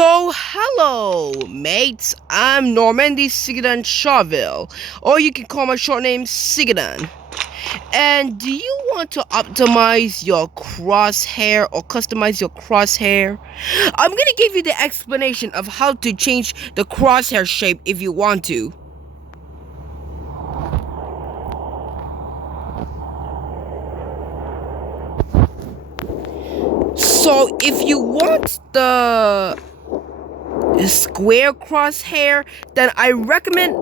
So, hello, mates. I'm Normandy Sigadan Charville, or you can call my short name Sigadan. And do you want to optimize your crosshair or customize your crosshair? I'm gonna give you the explanation of how to change the crosshair shape if you want to. So, if you want the square crosshair, then I recommend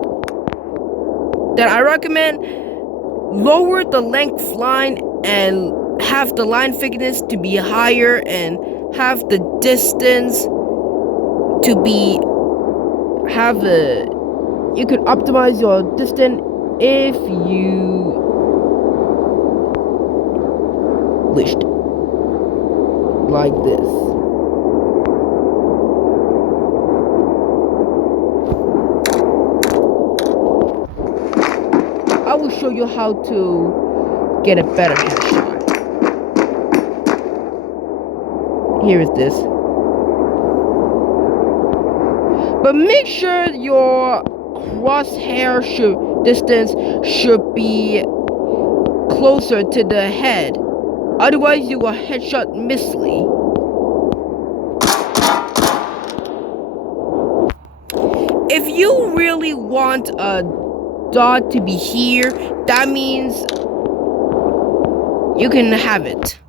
lower the length line and have the line thickness to be higher and have the distance to be you can optimize your distance if you wished, like this. I will show you how to get a better headshot. Here is this. But make sure your crosshair distance should be closer to the head. Otherwise, you will headshot missly. If you really want a dot to be here, that means you can have it.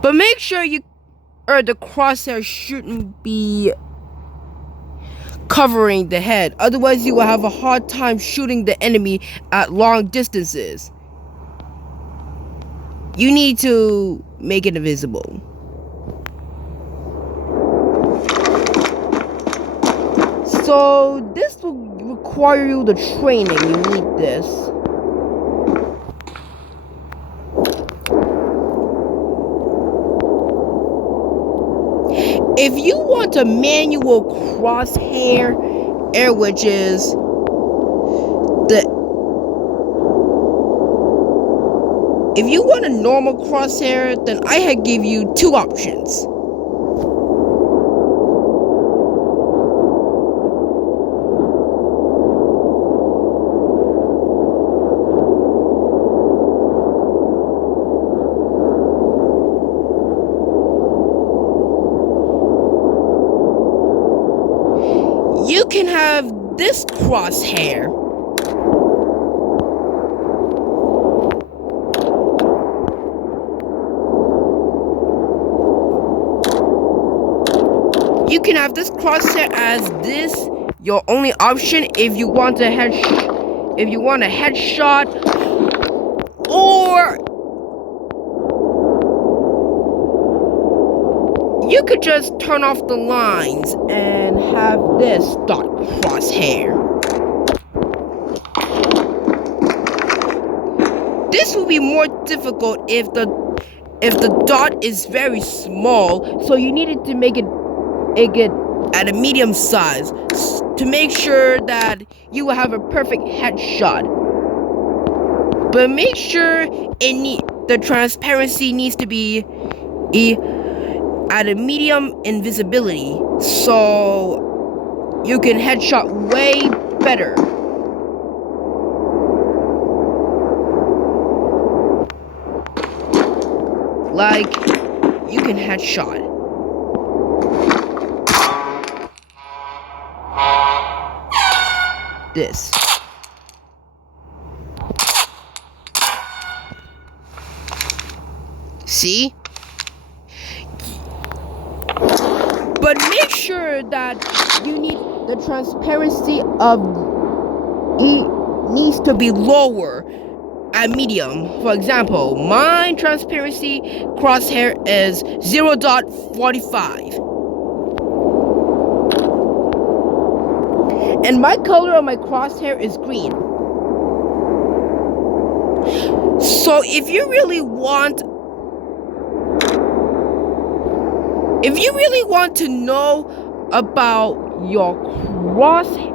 But make sure the crosshair shouldn't be covering the head. Otherwise, you will have a hard time shooting the enemy at long distances. You need to make it invisible. So this will require you the training. You need this. If you want a manual crosshair, which is if you want a normal crosshair, then I had give you two options. You can have this crosshair. You can have this crosshair as this your only option if you want a headshot, or you could just turn off the lines and have this dot crosshair. This will be more difficult if the dot is very small, so you needed to make it at a medium size to make sure that you will have a perfect headshot. But make sure the transparency needs to be at a medium invisibility, so you can headshot way better. Like, you can headshot. This. See? But make sure that you need the transparency of it needs to be lower at medium. For example, my transparency crosshair is 0.45. And my color of my crosshair is green. So if you really want to know about your crosshair,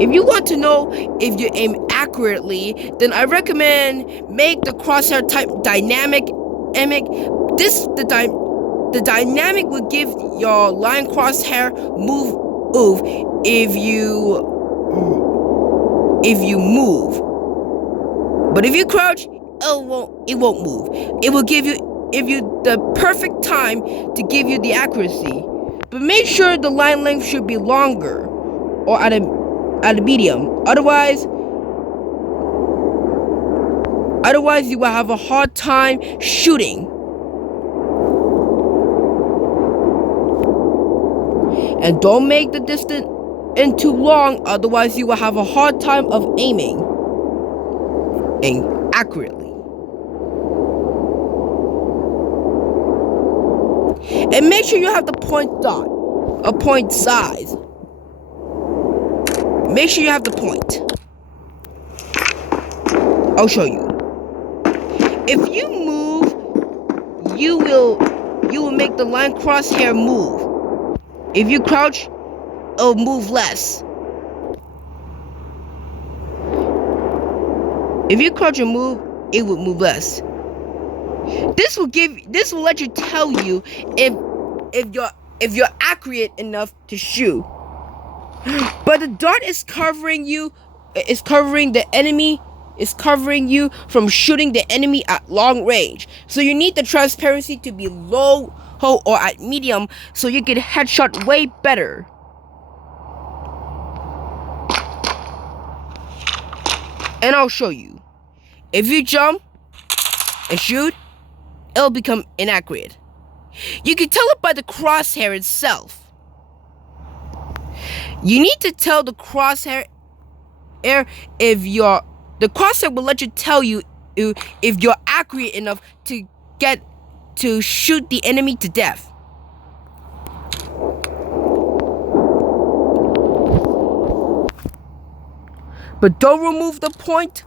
if you want to know if you aim accurately, then I recommend make the crosshair type dynamic dynamic. The dynamic will give your line crosshair move if you move. But if you crouch, it won't move. It will give you the perfect time to give you the accuracy. But make sure the line length should be longer or at a medium. Otherwise you will have a hard time shooting. And don't make the distance in too long, otherwise you will have a hard time of aiming accurately. And make sure you have the point dot, a point size. Make sure you have the point. I'll show you. If you move, you will make the line crosshair move. If you crouch, it'll move less. If you crouch and move, it will move less. This will let you tell you if you're accurate enough to shoot. But the dart is covering you, is covering you from shooting the enemy at long range. So you need the transparency to be low or at medium so you can headshot way better. And I'll show you. If you jump and shoot, it'll become inaccurate. You can tell it by the crosshair itself. You need to tell the crosshair the crosshair will let you tell you if you're accurate enough to shoot the enemy to death. But don't remove the point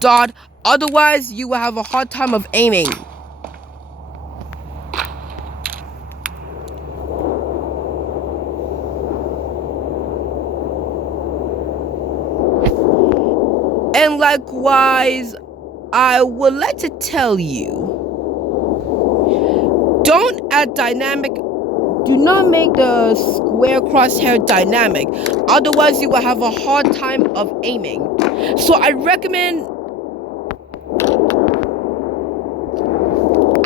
dot, otherwise you will have a hard time of aiming. And likewise, I would like to tell you, don't add dynamic. Do not make the square crosshair dynamic, otherwise you will have a hard time of aiming. So I recommend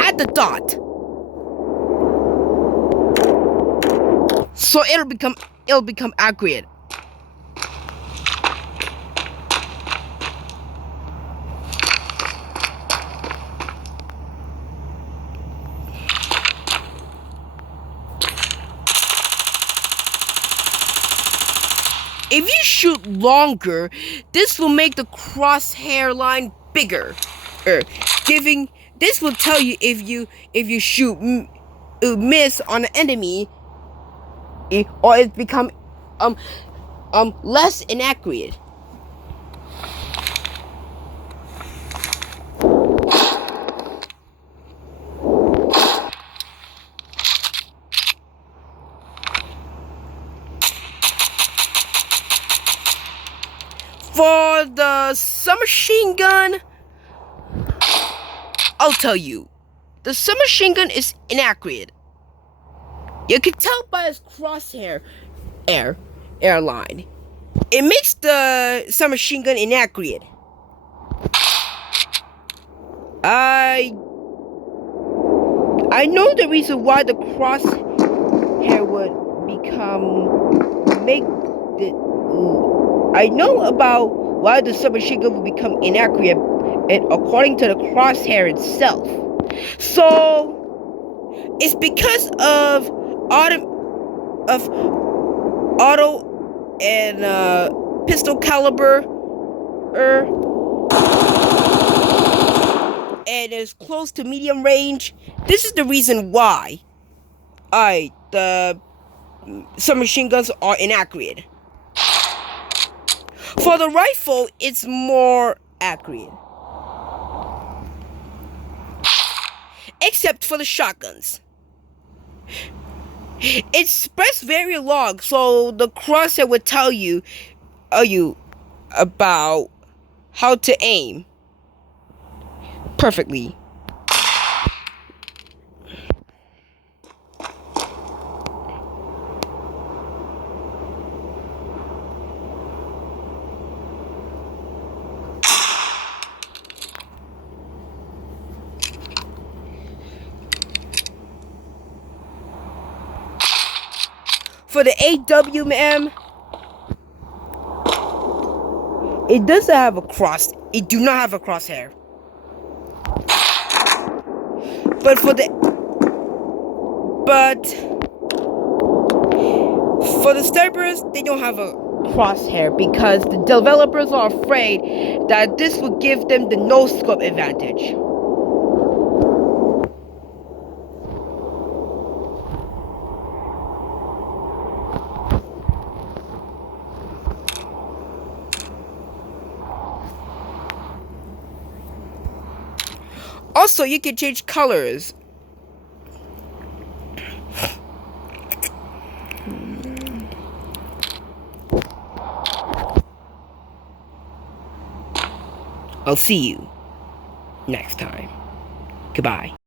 add the dot, so it'll become accurate. If you shoot longer, this will make the crosshair line bigger. This will tell you if you shoot miss on an enemy, or it's become less inaccurate. For the submachine gun, I'll tell you, the submachine gun is inaccurate. You can tell by its crosshair airline. It makes the submachine gun inaccurate. I know the reason why the crosshair would I know about why the submachine gun will become inaccurate, and according to the crosshair itself. So it's because of auto and pistol caliber, and is close to medium range. This is the reason why the submachine guns are inaccurate. For the rifle, it's more accurate. Except for the shotguns. It's spreads very long, so the crosshair would tell you about how to aim perfectly. For the AWM, it doesn't have a cross. It do not have a crosshair. But for the snipers, they don't have a crosshair because the developers are afraid that this would give them the no scope advantage. Also, you can change colors. I'll see you next time. Goodbye.